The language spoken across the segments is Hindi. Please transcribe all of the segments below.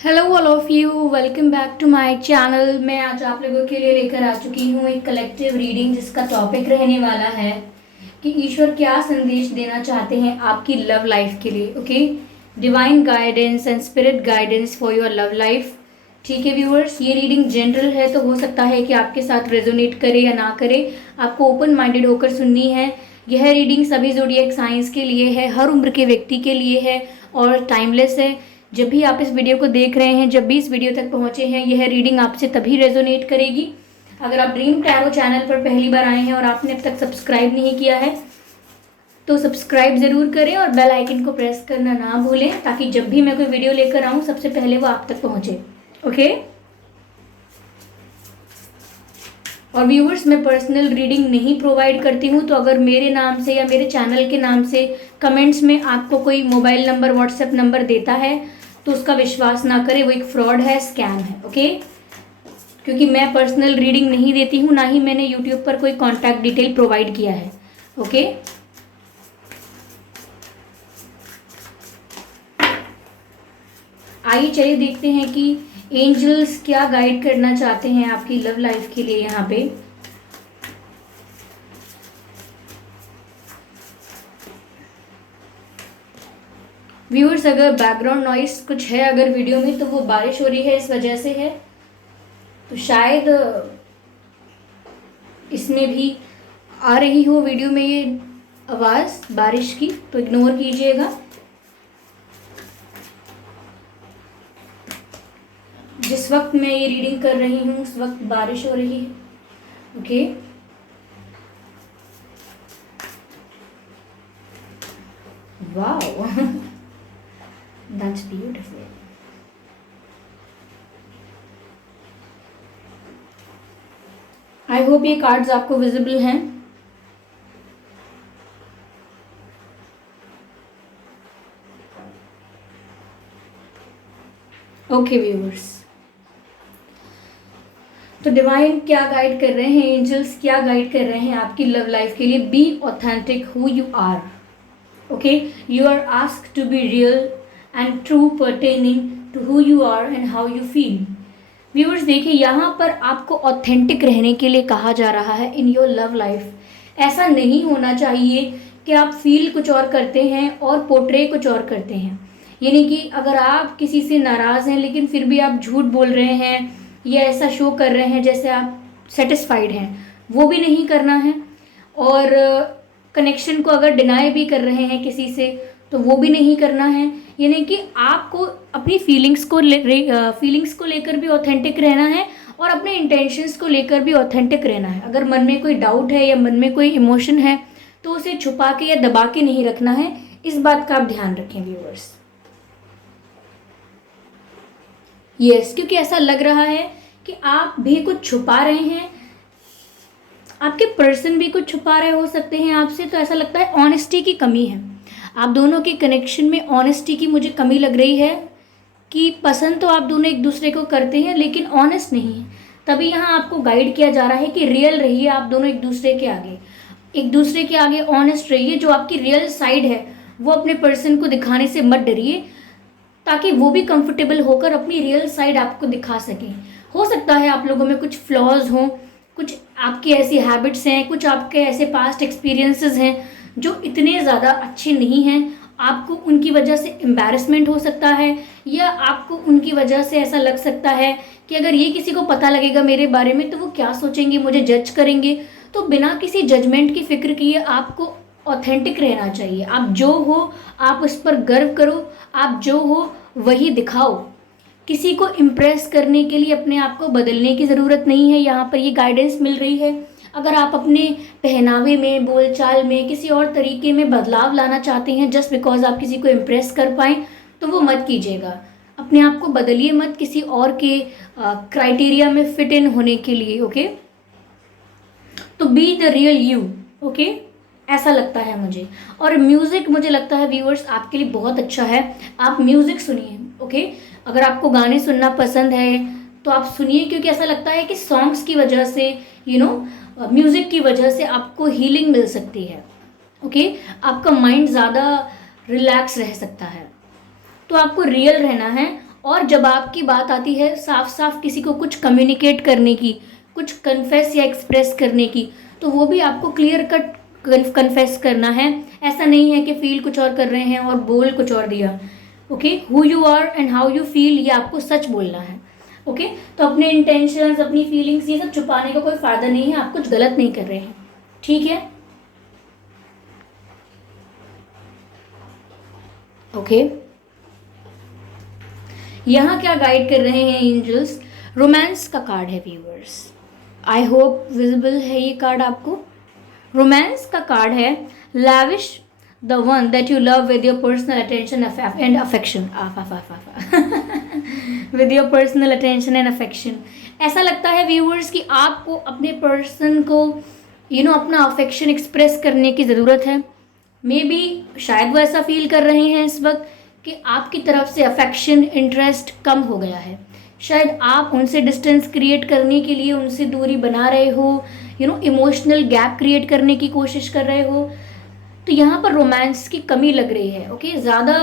Hello all of you, welcome back to my channel. मैं आज आप लोगों के लिए लेकर आ चुकी हूँ एक कलेक्टिव रीडिंग जिसका टॉपिक रहने वाला है कि ईश्वर क्या संदेश देना चाहते हैं आपकी लव लाइफ के लिए। Okay, divine guidance and spirit guidance for your love life. ठीक है व्यूअर्स, ये रीडिंग जनरल है तो हो सकता है कि आपके साथ रेजोनेट करे या ना करे, आपको ओपन माइंडेड होकर सुननी है। यह रीडिंग सभी ज़ोडिएक साइंस के लिए है, हर उम्र के व्यक्ति के लिए है और टाइमलेस है। जब भी आप इस वीडियो को देख रहे हैं, जब भी इस वीडियो तक पहुंचे हैं, यह रीडिंग आपसे तभी रेजोनेट करेगी। अगर आप ड्रीम टैरो चैनल पर पहली बार आए हैं और आपने अब तक सब्सक्राइब नहीं किया है तो सब्सक्राइब ज़रूर करें और बेल आइकन को प्रेस करना ना भूलें ताकि जब भी मैं कोई वीडियो लेकर आऊँ सबसे पहले वो आप तक पहुँचे। ओके, और व्यूवर्स, मैं पर्सनल रीडिंग नहीं प्रोवाइड करती हूँ, तो अगर मेरे नाम से या मेरे चैनल के नाम से कमेंट्स में आपको कोई मोबाइल नंबर, व्हाट्सएप नंबर देता है तो उसका विश्वास ना करें, वो एक फ्रॉड है, स्कैम है। ओके, क्योंकि मैं पर्सनल रीडिंग नहीं देती हूँ, ना ही मैंने यूट्यूब पर कोई कॉन्टैक्ट डिटेल प्रोवाइड किया है। ओके, आइए चलिए देखते हैं कि एंजल्स क्या गाइड करना चाहते हैं आपकी लव लाइफ के लिए। यहाँ पे व्यूअर्स, अगर बैकग्राउंड नॉइस कुछ है अगर वीडियो में तो वो बारिश हो रही है, इस वजह से है। तो शायद इसमें भी आ रही हो वीडियो में ये आवाज़ बारिश की, तो इग्नोर कीजिएगा। जिस वक्त मैं ये रीडिंग कर रही हूँ उस वक्त बारिश हो रही है। Okay, wow, that's beautiful. I hope ये कार्ड्स आपको विजिबल हैं। ओके व्यूअर्स, तो डिवाइन क्या गाइड कर रहे हैं, एंजल्स क्या गाइड कर रहे हैं आपकी लव लाइफ के लिए। Be authentic who you are. Okay, you are asked to be real and true pertaining to who you are and how you feel. Viewers देखिए, यहाँ पर आपको ऑथेंटिक रहने के लिए कहा जा रहा है इन योर लव लाइफ। ऐसा नहीं होना चाहिए कि आप फील कुछ और करते हैं और पोर्ट्रे कुछ और करते हैं। यानी कि अगर आप किसी से नाराज़ हैं लेकिन फिर भी आप झूठ बोल रहे हैं या ऐसा शो कर रहे हैं जैसे आप सेटिस्फाइड हैं, वो भी नहीं करना है। और कनेक्शन को अगर डिनाई भी कर रहे हैं किसी से तो वो भी नहीं करना है। यानी कि आपको अपनी फीलिंग्स को लेकर भी ऑथेंटिक रहना है और अपने इंटेंशंस को लेकर भी ऑथेंटिक रहना है। अगर मन में कोई डाउट है या मन में कोई इमोशन है तो उसे छुपा के या दबा के नहीं रखना है। इस बात का आप ध्यान रखें व्यूअर्स। यस, क्योंकि ऐसा लग रहा है कि आप भी कुछ छुपा रहे हैं, आपके पर्सन भी कुछ छुपा रहे हो सकते हैं आपसे। तो ऐसा लगता है ऑनेस्टी की कमी है, आप दोनों के कनेक्शन में ऑनेस्टी की मुझे कमी लग रही है कि पसंद तो आप दोनों एक दूसरे को करते हैं लेकिन ऑनेस्ट नहीं है। तभी यहाँ आपको गाइड किया जा रहा है कि रियल रहिए, आप दोनों एक दूसरे के आगे ऑनेस्ट रहिए। जो आपकी रियल साइड है वो अपने पर्सन को दिखाने से मत डरिए ताकि वो भी कंफर्टेबल होकर अपनी रियल साइड आपको दिखा सकें। हो सकता है आप लोगों में कुछ फ्लॉज हों, कुछ आपकी ऐसी हैबिट्स हैं, कुछ आपके ऐसे पास्ट एक्सपीरियंसेस हैं जो इतने ज़्यादा अच्छे नहीं हैं। आपको उनकी वजह से एम्बैरेसमेंट हो सकता है या आपको उनकी वजह से ऐसा लग सकता है कि अगर ये किसी को पता लगेगा मेरे बारे में तो वो क्या सोचेंगे, मुझे जज करेंगे। तो बिना किसी जजमेंट की फिक्र किए आपको ऑथेंटिक रहना चाहिए। आप जो हो आप उस पर गर्व करो, आप जो हो वही दिखाओ। किसी को इम्प्रेस करने के लिए अपने आप को बदलने की ज़रूरत नहीं है। यहाँ पर ये गाइडेंस मिल रही है। अगर आप अपने पहनावे में, बोलचाल में, किसी और तरीके में बदलाव लाना चाहते हैं जस्ट बिकॉज आप किसी को इम्प्रेस कर पाएँ तो वो मत कीजिएगा। अपने आप को बदलिए मत किसी और के क्राइटेरिया में फिट इन होने के लिए। ओके, तो be the real you. Okay, ऐसा लगता है मुझे। और म्यूज़िक मुझे लगता है व्यूअर्स आपके लिए बहुत अच्छा है, आप म्यूज़िक सुनिए। ओके, अगर आपको गाने सुनना पसंद है तो आप सुनिए, क्योंकि ऐसा लगता है कि सॉन्ग्स की वजह से म्यूज़िक की वजह से आपको हीलिंग मिल सकती है। ओके, आपका माइंड ज़्यादा रिलैक्स रह सकता है। तो आपको रियल रहना है और जब आपकी बात आती है साफ साफ किसी को कुछ कम्युनिकेट करने की, कुछ कन्फेस या एक्सप्रेस करने की, तो वो भी आपको क्लियर कट कन्फेस करना है। ऐसा नहीं है कि फील कुछ और कर रहे हैं और बोल कुछ और दिया। Okay, who you are and how you feel, ये आपको सच बोलना है। ओके, तो अपने इंटेंशंस, अपनी फीलिंग्स, ये सब छुपाने का कोई फायदा नहीं है, आप कुछ गलत नहीं कर रहे हैं। ठीक है, ओके। यहाँ क्या गाइड कर रहे हैं एंजल्स? रोमांस का कार्ड है व्यूअर्स, आई होप विजिबल है ये कार्ड आपको। रोमांस का कार्ड है, lavish the one that you love with your personal attention and affection. With your personal attention and affection. ऐसा लगता है व्यूअर्स कि आपको अपने पर्सन को अपना अफेक्शन एक्सप्रेस करने की ज़रूरत है। मे बी शायद वो ऐसा फील कर रहे हैं इस वक्त कि आपकी तरफ से अफेक्शन, इंटरेस्ट कम हो गया है। शायद आप उनसे डिस्टेंस क्रिएट करने के लिए उनसे दूरी बना रहे हो, इमोशनल गैप क्रिएट करने की कोशिश कर रहे हो। तो यहाँ पर रोमांस की कमी लग रही है। ओके, ज़्यादा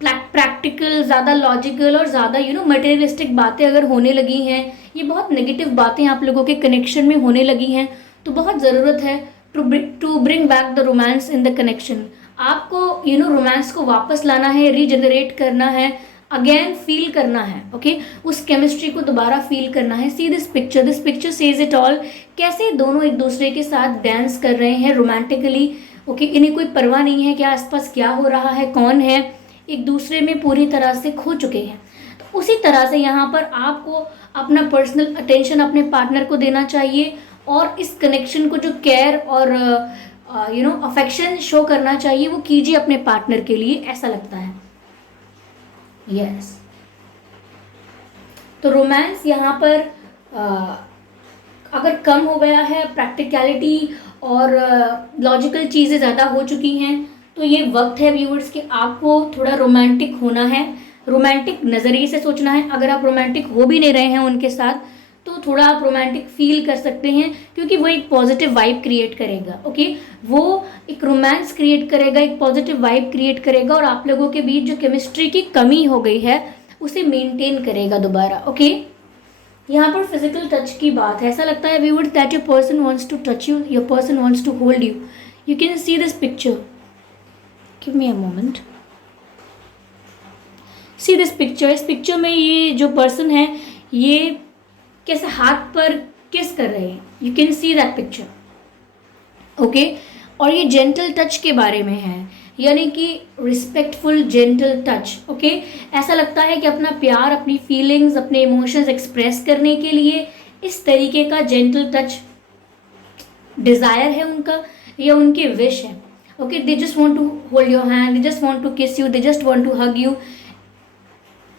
प्रैक्टिकल, ज़्यादा लॉजिकल और ज़्यादा मटेरियलिस्टिक बातें अगर होने लगी हैं, ये बहुत नेगेटिव बातें आप लोगों के कनेक्शन में होने लगी हैं, तो बहुत ज़रूरत है to bring back the romance in the connection. आपको रोमांस को वापस लाना है, रीजनरेट करना है, अगेन फील करना है। ओके, उस केमिस्ट्री को दोबारा फील करना है। सी this picture says it all. कैसे दोनों एक दूसरे के साथ डांस कर रहे हैं रोमांटिकली। ओके, इन्हें कोई परवाह नहीं है कि आसपास क्या हो रहा है, कौन है, एक दूसरे में पूरी तरह से खो चुके हैं। तो उसी तरह से यहाँ पर आपको अपना पर्सनल अटेंशन अपने पार्टनर को देना चाहिए, और इस कनेक्शन को जो केयर और अफेक्शन शो करना चाहिए वो कीजिए अपने पार्टनर के लिए, ऐसा लगता है। यस, तो रोमांस यहाँ पर अगर कम हो गया है, प्रैक्टिकलिटी और लॉजिकल चीज़ें ज़्यादा हो चुकी हैं, तो ये वक्त है व्यूअर्स कि आपको थोड़ा रोमांटिक होना है, रोमांटिक नज़रिए से सोचना है। अगर आप रोमांटिक हो भी नहीं रहे हैं उनके साथ, तो थोड़ा आप रोमांटिक फील कर सकते हैं, क्योंकि वो एक पॉजिटिव वाइब क्रिएट करेगा। ओके, वो एक रोमांस क्रिएट करेगा, एक पॉजिटिव वाइब क्रिएट करेगा, और आप लोगों के बीच जो केमिस्ट्री की कमी हो गई है उसे मेंटेन करेगा दोबारा। ओके, यहाँ पर फिजिकल टच की बात है। ऐसा लगता है viewers that your person wants to touch you, your person wants to hold you. You can see this picture, give me a moment. See this picture. इस पिक्चर में ये जो पर्सन है ये कैसे हाथ पर किस कर रहे हैं, you can see that picture. Okay, और ये जेंटल टच के बारे में है, यानी कि रिस्पेक्टफुल जेंटल टच। ओके, ऐसा लगता है कि अपना प्यार, अपनी फीलिंग्स, अपने इमोशंस एक्सप्रेस करने के लिए इस तरीके का जेंटल टच डिज़ायर है उनका, या उनकी विश है। Okay, they just want to hold your hand, they just want to kiss you, they just want to hug you,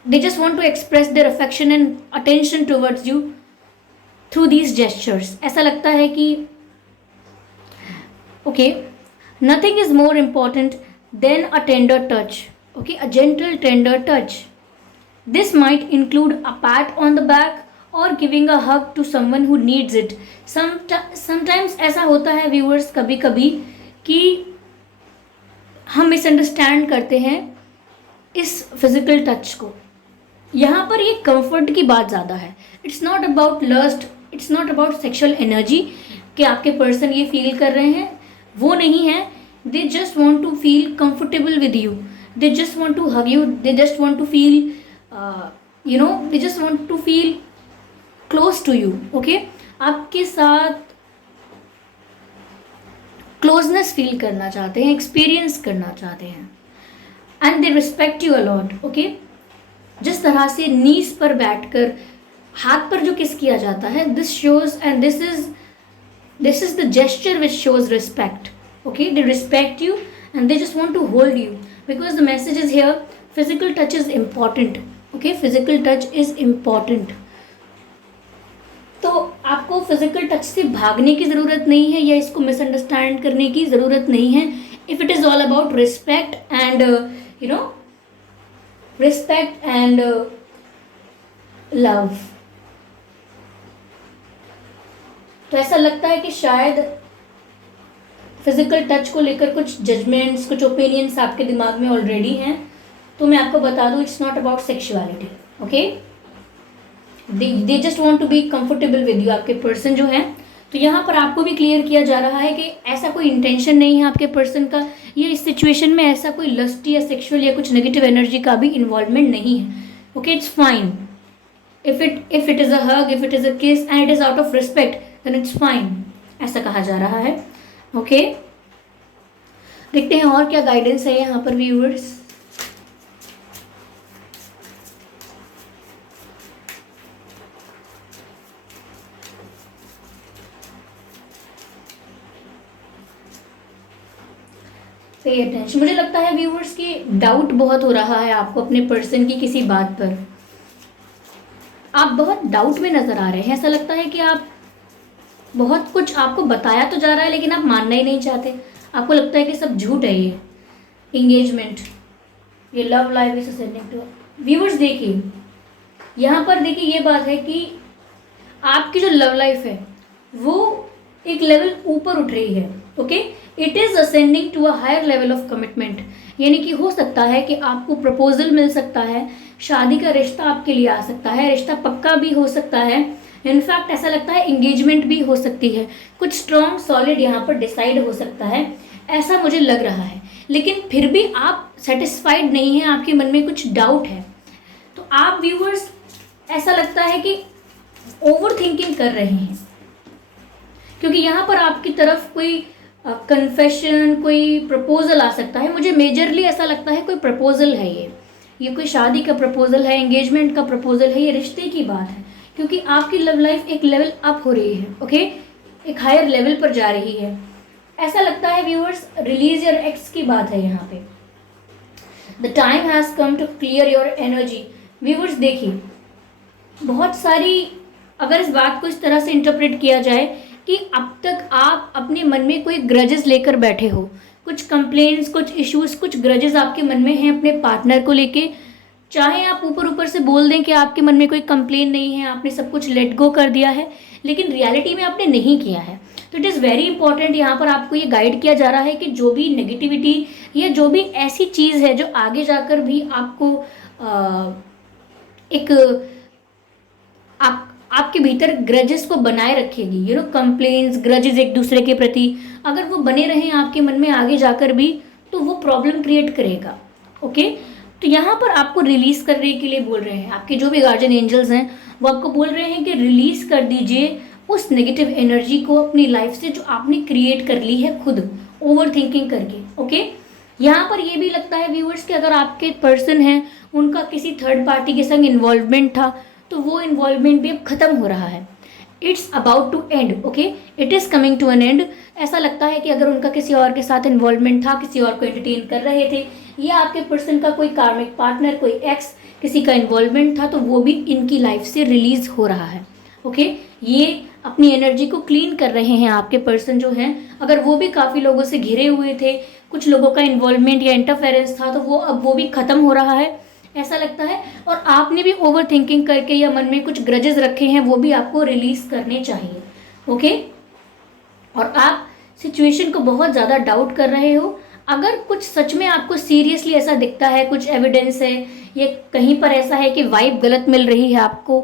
they just want to express their affection and attention towards you through these gestures. ऐसा लगता है कि okay, nothing is more important than a tender touch. Okay, a gentle tender touch. This might include a pat on the back or giving a hug to someone who needs it. Sometimes ऐसा होता है viewers कभी कभी कि हम मिसअंडरस्टैंड करते हैं इस फिजिकल टच को। यहाँ पर ये कंफर्ट की बात ज़्यादा है। It's not about lust, it's not about sexual energy कि आपके पर्सन ये फील कर रहे हैं, वो नहीं है। They just want to feel comfortable with you, they just want to hug you, they just want to feel they just want to feel close to you. Okay, आपके साथ क्लोजनेस फील करना चाहते हैं, एक्सपीरियंस करना चाहते हैं, and they respect you a lot. Okay, जिस तरह से नीज पर बैठकर हाथ पर जो किस किया जाता है, this shows and this is the gesture which shows respect. Okay, they respect you and they just want to hold you, because the message is here, physical touch is important. Okay, physical touch is important. तो आपको फिजिकल टच से भागने की ज़रूरत नहीं है, या इसको मिसअंडरस्टैंड करने की ज़रूरत नहीं है। If it is all about respect and respect and love, तो ऐसा लगता है कि शायद फिजिकल टच को लेकर कुछ जजमेंट्स, कुछ ओपिनियंस आपके दिमाग में ऑलरेडी हैं। तो मैं आपको बता दूं, it's not about sexuality, okay. They just want to be comfortable with you, आपके पर्सन जो है। तो यहाँ पर आपको भी क्लियर किया जा रहा है कि ऐसा कोई इंटेंशन नहीं है आपके पर्सन का, या इस सिचुएशन में ऐसा कोई लस्ट या सेक्सुअल या कुछ नेगेटिव एनर्जी का भी इन्वॉल्वमेंट नहीं है, okay. It's fine if it is a hug, if it is a kiss and it is out of respect, then it's fine, ऐसा कहा जा रहा है, ओके। देखते हैं और क्या गाइडेंस है यहाँ पर व्यूअर्स। Pay attention. मुझे लगता है व्यूअर्स की डाउट बहुत हो रहा है आपको अपने पर्सन की किसी बात पर। आप बहुत डाउट में नजर आ रहे हैं, ऐसा लगता है कि आप बहुत कुछ आपको बताया तो जा रहा है लेकिन आप मानना ही नहीं चाहते। आपको लगता है कि सब झूठ है, ये एंगेजमेंट, ये love life is ascending to. Viewers देखिए यहाँ पर, देखिए ये बात है कि आपकी जो लव लाइफ है वो एक लेवल ऊपर उठ रही है, okay. It is ascending to a higher level of commitment, यानी कि हो सकता है कि आपको प्रपोजल मिल सकता है, शादी का रिश्ता आपके लिए आ सकता है, रिश्ता पक्का भी हो सकता है, इनफैक्ट ऐसा लगता है एंगेजमेंट भी हो सकती है, कुछ स्ट्रॉन्ग सॉलिड यहाँ पर डिसाइड हो सकता है, ऐसा मुझे लग रहा है। लेकिन फिर भी आप सेटिस्फाइड नहीं हैं, आपके मन में कुछ डाउट है। तो आप व्यूअर्स ऐसा लगता है कि ओवर थिंकिंग कर रहे हैं, क्योंकि यहाँ पर आपकी तरफ कोई कन्फेशन, कोई प्रपोजल आ सकता है। मुझे मेजरली ऐसा लगता है कोई प्रपोजल है, ये कोई शादी का प्रपोजल है, एंगेजमेंट का प्रपोजल है, ये रिश्ते की बात है, क्योंकि आपकी लव लाइफ एक लेवल अप हो रही है, ओके, एक हायर लेवल पर जा रही है। ऐसा लगता है व्यूअर्स रिलीज योर एक्स की बात है यहाँ पे। The time has come to clear your energy. Viewers देखिए बहुत सारी, अगर इस बात को इस तरह से इंटरप्रेट किया जाए कि अब तक आप अपने मन में कोई ग्रजेस लेकर बैठे हो, कुछ कंप्लेंट्स, कुछ इश्यूज, कुछ ग्रजेस आपके मन में हैं अपने पार्टनर को लेके। चाहे आप ऊपर ऊपर से बोल दें कि आपके मन में कोई कंप्लेन नहीं है, आपने सब कुछ लेट गो कर दिया है, लेकिन रियलिटी में आपने नहीं किया है। तो इट इज़ वेरी इंपॉर्टेंट, यहाँ पर आपको ये गाइड किया जा रहा है कि जो भी नेगेटिविटी या जो भी ऐसी चीज़ है जो आगे जाकर भी आपको एक आपके भीतर ग्रजेस को बनाए रखेगी, यू नो, कंप्लेन्स, ग्रजेस एक दूसरे के प्रति अगर वो बने रहें आपके मन में आगे जाकर भी, तो वो प्रॉब्लम क्रिएट करेगा, ओके। तो यहाँ पर आपको रिलीज करने के लिए बोल रहे हैं, आपके जो भी गार्जियन एंजल्स हैं वो आपको बोल रहे हैं कि रिलीज कर दीजिए उस नेगेटिव एनर्जी को अपनी लाइफ से जो आपने क्रिएट कर ली है खुद ओवर थिंकिंग करके, ओके। यहाँ पर ये भी लगता है व्यूअर्स कि अगर आपके पर्सन हैं उनका किसी थर्ड पार्टी के संग इन्वॉल्वमेंट था, तो वो इन्वॉल्वमेंट भी अब खत्म हो रहा है। It's about to end, okay, it is coming to an end. ऐसा लगता है कि अगर उनका किसी और के साथ इन्वॉल्वमेंट था, किसी और को एंटरटेन कर रहे थे, या आपके पर्सन का कोई कार्मिक पार्टनर, कोई एक्स किसी का इन्वॉल्वमेंट था, तो वो भी इनकी लाइफ से रिलीज हो रहा है, ओके। ये अपनी एनर्जी को क्लीन कर रहे हैं आपके पर्सन जो हैं। अगर वो भी काफ़ी लोगों से घिरे हुए थे, कुछ लोगों का इन्वॉल्वमेंट या इंटरफेरेंस था, तो वो अब वो भी ख़त्म हो रहा है ऐसा लगता है। और आपने भी ओवर थिंकिंग करके या मन में कुछ ग्रजेस रखे हैं, वो भी आपको रिलीज करने चाहिए, ओके। और आप सिचुएशन को बहुत ज़्यादा डाउट कर रहे हो। अगर कुछ सच में आपको सीरियसली ऐसा दिखता है, कुछ एविडेंस है, या कहीं पर ऐसा है कि वाइब गलत मिल रही है आपको,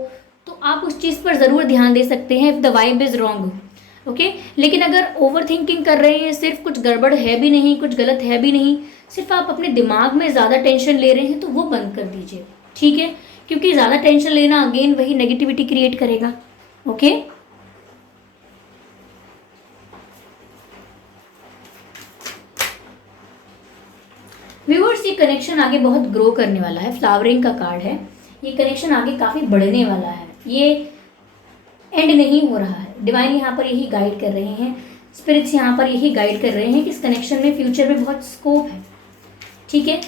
तो आप उस चीज़ पर ज़रूर ध्यान दे सकते हैं if the vibe is wrong, okay. लेकिन अगर ओवर थिंकिंग कर रहे हैं, सिर्फ कुछ गड़बड़ है भी नहीं, कुछ गलत है भी नहीं, सिर्फ आप अपने दिमाग में ज़्यादा टेंशन ले रहे हैं, तो वो बंद कर दीजिए, ठीक है, क्योंकि ज़्यादा टेंशन लेना अगेन वही नेगेटिविटी क्रिएट करेगा, ओके। व्यूअर्स ये कनेक्शन आगे बहुत ग्रो करने वाला है, फ्लावरिंग का कार्ड है, ये कनेक्शन आगे काफ़ी बढ़ने वाला है, ये एंड नहीं हो रहा है। डिवाइन यहाँ पर यही गाइड कर रहे हैं, स्पिरिट्स यहाँ पर यही गाइड कर रहे हैं कि इस कनेक्शन में फ्यूचर में बहुत स्कोप है, ठीक है।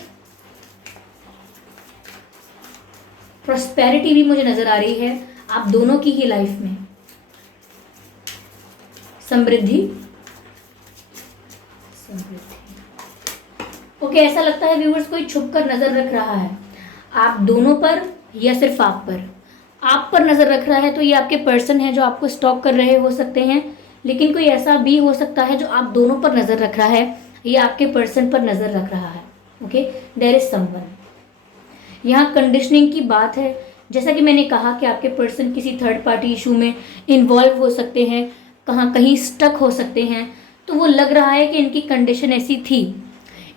प्रॉस्पेरिटी भी मुझे नजर आ रही है आप दोनों की ही लाइफ में, समृद्धि, ओके। ऐसा लगता है व्यूअर्स कोई छुपकर नजर रख रहा है आप दोनों पर, या सिर्फ आप पर नजर रख रहा है, तो ये आपके पर्सन है जो आपको स्टॉक कर रहे हो सकते हैं। लेकिन कोई ऐसा भी हो सकता है जो आप दोनों पर नजर रख रहा है, या आपके पर्सन पर नजर रख रहा है, ओके। देयर इज समवन, यहाँ कंडीशनिंग की बात है। जैसा कि मैंने कहा कि आपके पर्सन किसी थर्ड पार्टी इशू में इन्वॉल्व हो सकते हैं, कहाँ कहीं स्टक हो सकते हैं। तो वो लग रहा है कि इनकी कंडीशन ऐसी थी,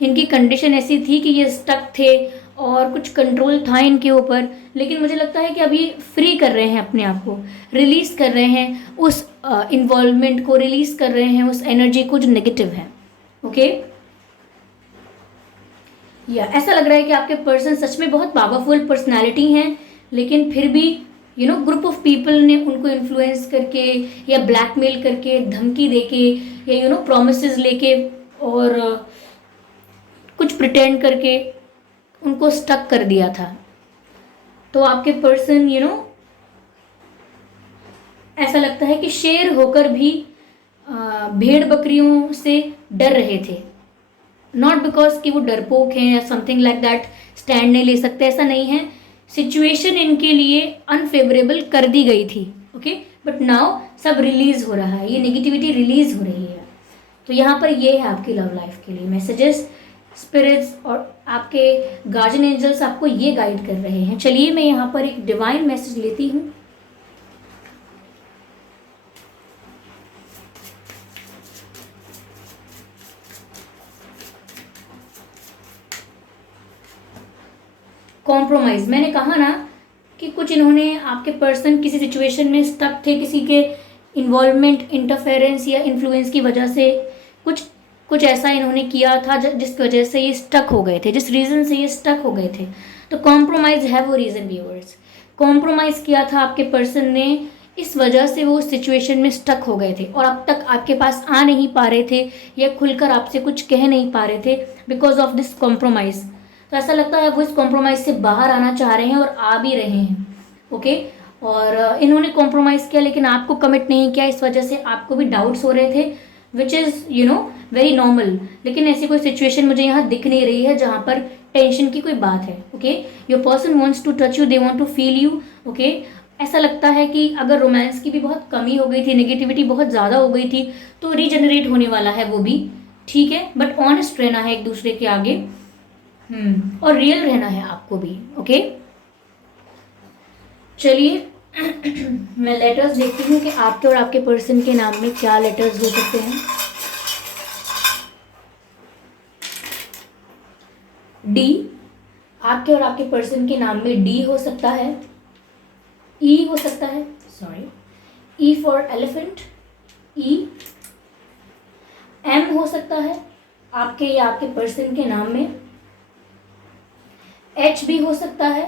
इनकी कंडीशन ऐसी थी कि ये स्टक थे और कुछ कंट्रोल था इनके ऊपर। लेकिन मुझे लगता है कि अब ये फ्री कर रहे हैं अपने आप को, रिलीज़ कर रहे हैं उस इन्वॉल्वमेंट को, रिलीज़ कर रहे हैं उस एनर्जी को जो नेगेटिव है। ओके, या ऐसा लग रहा है कि आपके पर्सन सच में बहुत पावरफुल पर्सनालिटी हैं, लेकिन फिर भी ग्रुप ऑफ पीपल ने उनको इन्फ्लुएंस करके या ब्लैकमेल करके, धमकी देके, या प्रोमिसेस लेके और कुछ प्रिटेंड करके उनको स्टक कर दिया था। तो आपके पर्सन ऐसा लगता है कि शेर होकर भी भेड़ बकरियों से डर रहे थे। नॉट बिकॉज कि वो डरपोक हैं या समथिंग लाइक दैट, स्टैंड नहीं ले सकते, ऐसा नहीं है। सिचुएशन इनके लिए अनफेवरेबल कर दी गई थी। ओके, बट नाउ सब रिलीज हो रहा है, ये नेगेटिविटी रिलीज हो रही है। तो यहाँ पर ये है आपकी लव लाइफ के लिए मैसेजेस। स्पिरिट्स और आपके गार्जियन एंजल्स आपको ये गाइड कर रहे हैं। चलिए मैं यहाँ पर एक डिवाइन मैसेज लेती हूँ। कॉम्प्रोमाइज, मैंने कहा ना कि कुछ इन्होंने, आपके पर्सन किसी सिचुएशन में स्टक थे, किसी के इन्वॉल्वमेंट, इंटरफेरेंस या इन्फ्लुएंस की वजह से कुछ ऐसा इन्होंने किया था जिस वजह से ये स्टक हो गए थे, जिस रीज़न से ये स्टक हो गए थे। तो कॉम्प्रोमाइज़ है वो रीज़न व्यूअर्स। कॉम्प्रोमाइज़ किया था आपके पर्सन ने, इस वजह से वो सिचुएशन में स्टक हो गए थे और अब तक आपके पास आ नहीं पा रहे थे या खुलकर आपसे कुछ कह नहीं पा रहे थे बिकॉज ऑफ दिस कॉम्प्रोमाइज़। तो ऐसा लगता है वो इस कॉम्प्रोमाइज़ से बाहर आना चाह रहे हैं और आ भी रहे हैं। ओके, और इन्होंने कॉम्प्रोमाइज़ किया लेकिन आपको कमिट नहीं किया, इस वजह से आपको भी डाउट्स हो रहे थे, विच इज़ वेरी नॉर्मल। लेकिन ऐसी कोई सिचुएशन मुझे यहाँ दिख नहीं रही है जहाँ पर टेंशन की कोई बात है। Okay, your person wants to touch you, they want to feel you. Okay, ऐसा लगता है कि अगर रोमांस की भी बहुत कमी हो गई थी, नेगेटिविटी बहुत ज़्यादा हो गई थी, तो रीजनरेट होने वाला है वो भी। ठीक है, बट ऑनेस्ट रहना है एक दूसरे के आगे, और रियल रहना है आपको भी। ओके, चलिए मैं लेटर्स देखती हूँ कि आपके और आपके पर्सन के नाम में क्या लेटर्स हो सकते हैं। डी, आपके और आपके पर्सन के नाम में डी हो सकता है, ई हो सकता है, sorry, E for elephant, E. M हो सकता है आपके या आपके पर्सन के नाम में, एच भी हो सकता है,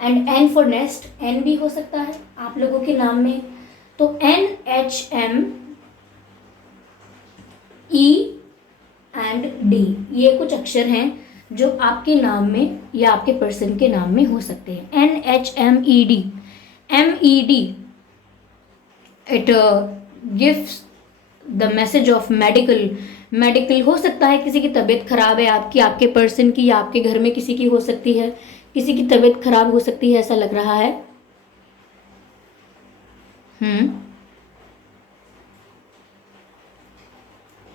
and N for nest, N भी हो सकता है आप लोगों के नाम में। तो N, H, M, E and D, ये कुछ अक्षर हैं जो आपके नाम में या आपके पर्सन के नाम में हो सकते हैं। N, H, M, E, D. M, E, D, it gives the message of medical हो सकता है, किसी की तबीयत खराब है आपकी, आपके पर्सन की, या आपके घर में किसी की हो सकती है, किसी की तबीयत खराब हो सकती है, ऐसा लग रहा है।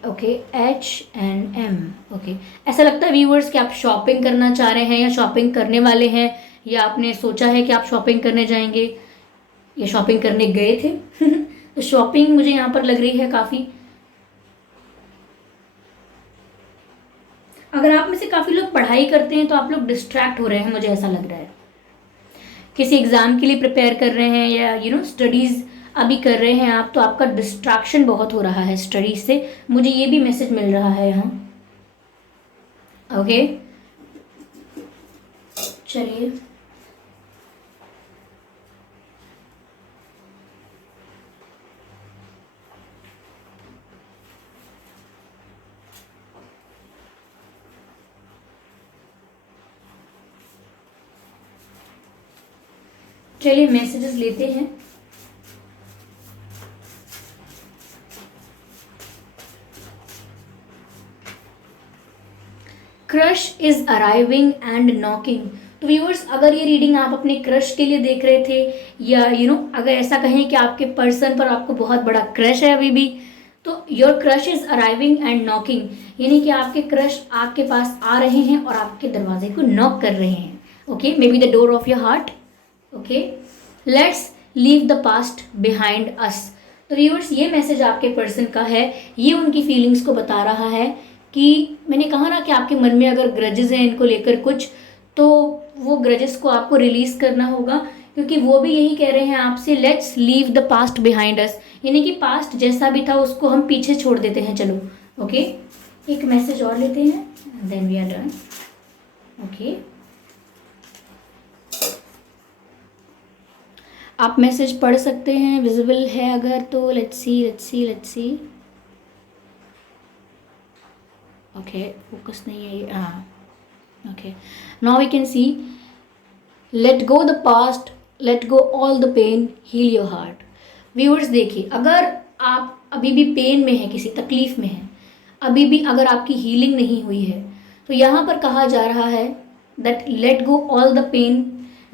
Okay, H and M. Okay, ऐसा लगता है व्यूअर्स कि आप शॉपिंग करना चाह रहे हैं या शॉपिंग करने वाले हैं, या आपने सोचा है कि आप शॉपिंग करने जाएंगे या शॉपिंग करने गए थे तो शॉपिंग मुझे यहाँ पर लग रही है काफ़ी। अगर आप में से काफ़ी लोग पढ़ाई करते हैं तो आप लोग डिस्ट्रैक्ट हो रहे हैं, मुझे ऐसा लग रहा है। किसी एग्ज़ाम के लिए प्रिपेयर कर रहे हैं या स्टडीज़ अभी कर रहे हैं आप, तो आपका डिस्ट्रैक्शन बहुत हो रहा है स्टडीज से, मुझे ये भी मैसेज मिल रहा है यहाँ। ओके, चलिए मैसेजेस लेते हैं। Crush is arriving and knocking. तो व्यूअर्स, अगर ये रीडिंग आप अपने क्रश के लिए देख रहे थे, या अगर ऐसा कहें कि आपके पर्सन पर आपको बहुत बड़ा क्रश है अभी भी, तो your crush is arriving and knocking, यानी कि आपके क्रश आपके पास आ रहे हैं और आपके दरवाजे को नॉक कर रहे हैं. Okay, may be the door of your heart. Okay, let's leave the past behind us. तो व्यूअर्स, ये मैसेज आपके पर्सन का है. ये उनकी फीलिंग्स को बता रहा है कि मैंने कहा ना कि आपके मन में अगर ग्रजेस हैं इनको लेकर कुछ, तो वो ग्रजेस को आपको रिलीज करना होगा, क्योंकि वो भी यही कह रहे हैं आपसे, let's leave the past behind us, यानी कि पास्ट जैसा भी था उसको हम पीछे छोड़ देते हैं. चलो ओके, एक मैसेज और लेते हैं, then we are done. Okay, आप मैसेज पढ़ सकते हैं, विजिबल है अगर तो. Let's see. ओके, फोकस नहीं है ये. हाँ, okay, now we can see, let go the past, let go all the pain, heal your heart. Viewers देखिए, अगर आप अभी भी पेन में हैं, किसी तकलीफ में हैं, अभी भी अगर आपकी हीलिंग नहीं हुई है, तो यहाँ पर कहा जा रहा है that let go all the pain,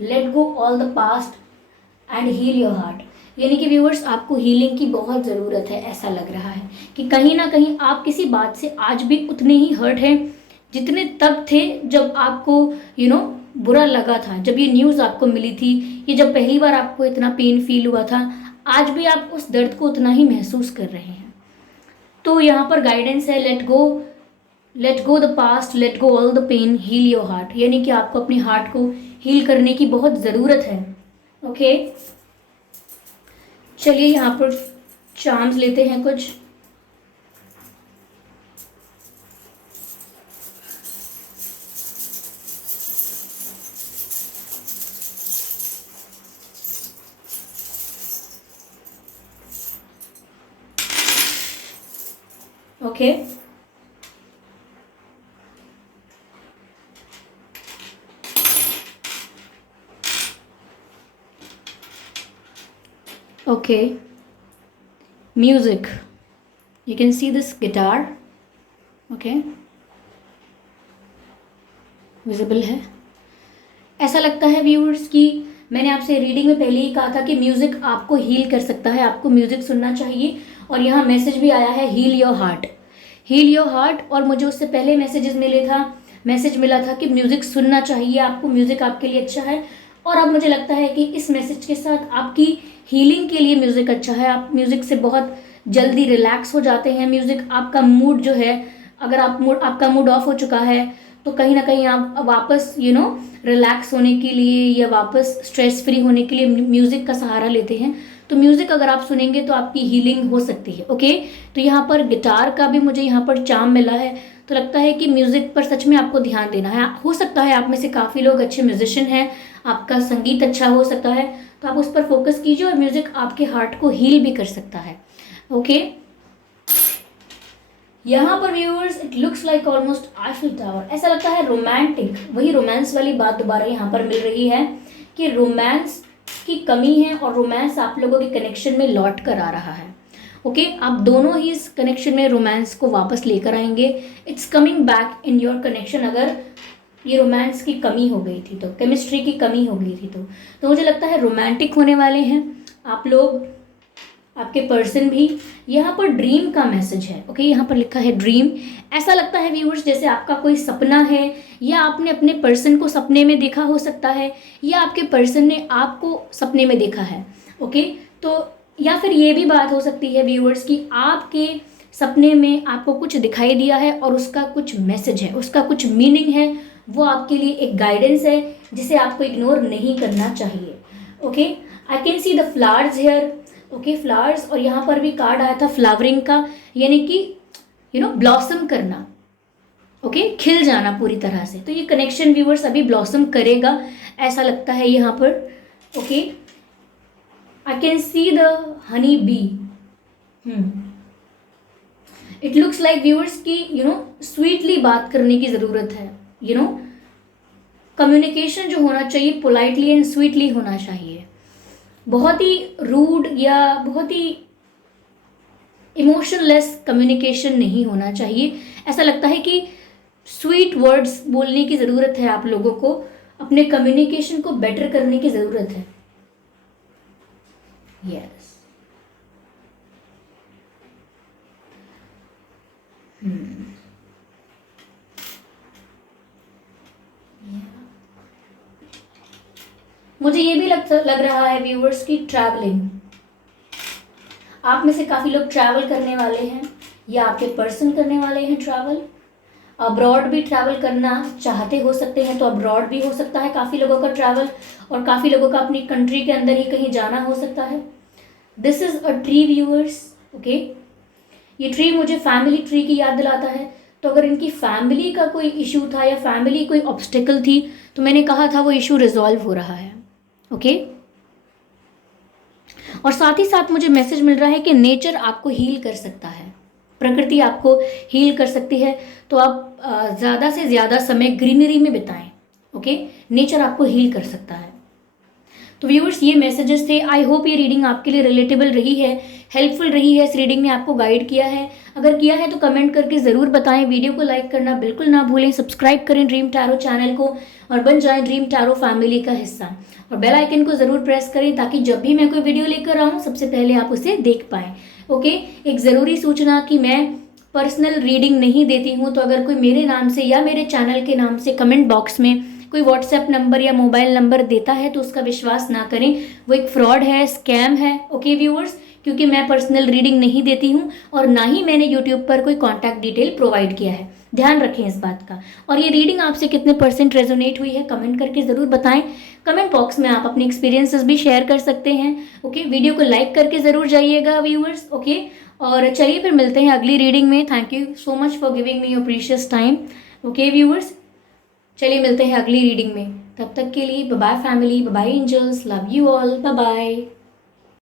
let go all the past and heal your heart. यानी कि व्यूअर्स, आपको हीलिंग की बहुत ज़रूरत है. ऐसा लग रहा है कि कहीं ना कहीं आप किसी बात से आज भी उतने ही हर्ट हैं जितने तब थे जब आपको बुरा लगा था, जब ये न्यूज़ आपको मिली थी, ये जब पहली बार आपको इतना पेन फील हुआ था. आज भी आप उस दर्द को उतना ही महसूस कर रहे हैं. तो यहाँ पर गाइडेंस है, let go the past, let go all the pain, heal your heart. यानी कि आपको अपने हार्ट को हील करने की बहुत ज़रूरत है. ओके, चलिए यहाँ पर चार्म्स लेते हैं कुछ. Okay, okay, music. You can see this guitar. Okay, visible है. ऐसा लगता है व्यूअर्स कि मैंने आपसे रीडिंग में पहले ही कहा था कि म्यूज़िक आपको हील कर सकता है, आपको म्यूज़िक सुनना चाहिए. और यहाँ मैसेज भी आया है, heal your heart, heal your heart. और मुझे उससे पहले मैसेज मिला था कि म्यूज़िक सुनना चाहिए आपको, म्यूज़िक आपके लिए अच्छा है. और अब मुझे लगता है कि इस मैसेज के साथ आपकी हीलिंग के लिए म्यूज़िक अच्छा है. आप म्यूज़िक से बहुत जल्दी रिलैक्स हो जाते हैं. म्यूज़िक आपका मूड जो है, अगर आपका मूड ऑफ हो चुका है, तो कहीं ना कहीं आप वापस रिलैक्स होने के लिए या वापस स्ट्रेस फ्री होने के लिए म्यूज़िक का सहारा लेते हैं. तो म्यूज़िक अगर आप सुनेंगे तो आपकी हीलिंग हो सकती है. ओके, तो यहाँ पर गिटार का भी मुझे यहाँ पर चार्म मिला है. तो लगता है कि म्यूज़िक पर सच में आपको ध्यान देना है. हो सकता है आप में से काफ़ी लोग अच्छे म्यूजिशियन हैं, आपका संगीत अच्छा हो सकता है, तो आप उस पर फोकस कीजिए और म्यूज़िक आपके हार्ट को हील भी कर सकता है. ओके, यहाँ पर viewers, it looks like almost Eiffel tower. ऐसा लगता है रोमांटिक, वही रोमांस वाली बात दोबारा यहाँ पर मिल रही है कि रोमांस की कमी है और रोमांस आप लोगों के कनेक्शन में लौट कर आ रहा है. ओके, आप दोनों ही इस कनेक्शन में रोमांस को वापस लेकर आएंगे. It's coming back in your connection. अगर ये रोमांस की कमी हो गई थी, तो केमिस्ट्री की कमी हो गई थी, तो मुझे लगता है रोमांटिक होने वाले हैं आप लोग, आपके पर्सन भी. यहाँ पर ड्रीम का मैसेज है. ओके, यहाँ पर लिखा है ड्रीम. ऐसा लगता है व्यूअर्स जैसे आपका कोई सपना है, या आपने अपने पर्सन को सपने में देखा हो सकता है, या आपके पर्सन ने आपको सपने में देखा है. ओके, तो या फिर ये भी बात हो सकती है व्यूअर्स कि आपके सपने में आपको कुछ दिखाई दिया है और उसका कुछ मैसेज है, उसका कुछ मीनिंग है, वो आपके लिए एक गाइडेंस है जिसे आपको इग्नोर नहीं करना चाहिए. Okay, I can see the flowers here. Okay, flowers. और यहाँ पर भी कार्ड आया था फ्लावरिंग का, यानी कि ब्लॉसम करना. ओके, खिल जाना पूरी तरह से. तो ये कनेक्शन व्यूअर्स अभी ब्लॉसम करेगा, ऐसा लगता है यहाँ पर. Okay, I can see the honey bee. It looks like viewers की स्वीटली बात करने की ज़रूरत है. कम्युनिकेशन जो होना चाहिए पोलाइटली एंड स्वीटली होना चाहिए. बहुत ही रूड या बहुत ही इमोशनलेस कम्युनिकेशन नहीं होना चाहिए. ऐसा लगता है कि स्वीट वर्ड्स बोलने की ज़रूरत है. आप लोगों को अपने कम्युनिकेशन को बेटर करने की ज़रूरत है. यस, मुझे ये भी लग रहा है व्यूअर्स की ट्रैवलिंग, आप में से काफ़ी लोग ट्रैवल करने वाले हैं या आपके पर्सन करने वाले हैं ट्रैवल। अब्रॉड भी ट्रैवल करना चाहते हो सकते हैं, तो अब्रॉड भी हो सकता है काफ़ी लोगों का ट्रैवल, और काफ़ी लोगों का अपनी कंट्री के अंदर ही कहीं जाना हो सकता है। This is a tree viewers, okay. ये ट्री मुझे फैमिली ट्री की याद दिलाता है। तो अगर इनकी फैमिली का कोई इशू था या फैमिली कोई ऑब्स्टिकल थी, तो मैंने कहा था वो इशू रिजॉल्व हो रहा है, ओके। और साथ ही साथ मुझे मैसेज मिल रहा है कि नेचर आपको हील कर सकता है, प्रकृति आपको हील कर सकती है। तो आप ज़्यादा से ज़्यादा समय ग्रीनरी में बिताएं, ओके। नेचर आपको हील कर सकता है। तो व्यूअर्स, ये मैसेजेस थे। आई होप ये रीडिंग आपके लिए रिलेटेबल रही है, हेल्पफुल रही है, इस रीडिंग ने आपको गाइड किया है। अगर किया है तो कमेंट करके ज़रूर बताएं। वीडियो को लाइक करना बिल्कुल ना भूलें, सब्सक्राइब करें ड्रीम टैरो चैनल को और बन जाएं ड्रीम टैरो फैमिली का हिस्सा, और बेल आइकन को ज़रूर प्रेस करें ताकि जब भी मैं कोई वीडियो लेकर आऊँ सबसे पहले आप उसे देख पाएँ, ओके। एक ज़रूरी सूचना कि मैं पर्सनल रीडिंग नहीं देती हूँ, तो अगर कोई मेरे नाम से या मेरे चैनल के नाम से कमेंट बॉक्स में कोई व्हाट्सएप नंबर या मोबाइल नंबर देता है तो उसका विश्वास ना करें, वो एक फ्रॉड है, स्कैम है, ओके व्यूअर्स। क्योंकि मैं पर्सनल रीडिंग नहीं देती हूँ और ना ही मैंने यूट्यूब पर कोई कॉन्टैक्ट डिटेल प्रोवाइड किया है, ध्यान रखें इस बात का। और ये रीडिंग आपसे कितने % रेजोनेट हुई है कमेंट करके ज़रूर बताएं। कमेंट बॉक्स में आप अपने एक्सपीरियंसेस भी शेयर कर सकते हैं, ओके। वीडियो को लाइक करके ज़रूर जाइएगा व्यूअर्स, ओके। और चलिए फिर मिलते हैं अगली रीडिंग में। Thank you so much for giving me your precious time, okay viewers. चलिए मिलते हैं अगली रीडिंग में, तब तक के लिए bye bye family, bye bye angels, love you all, bye bye.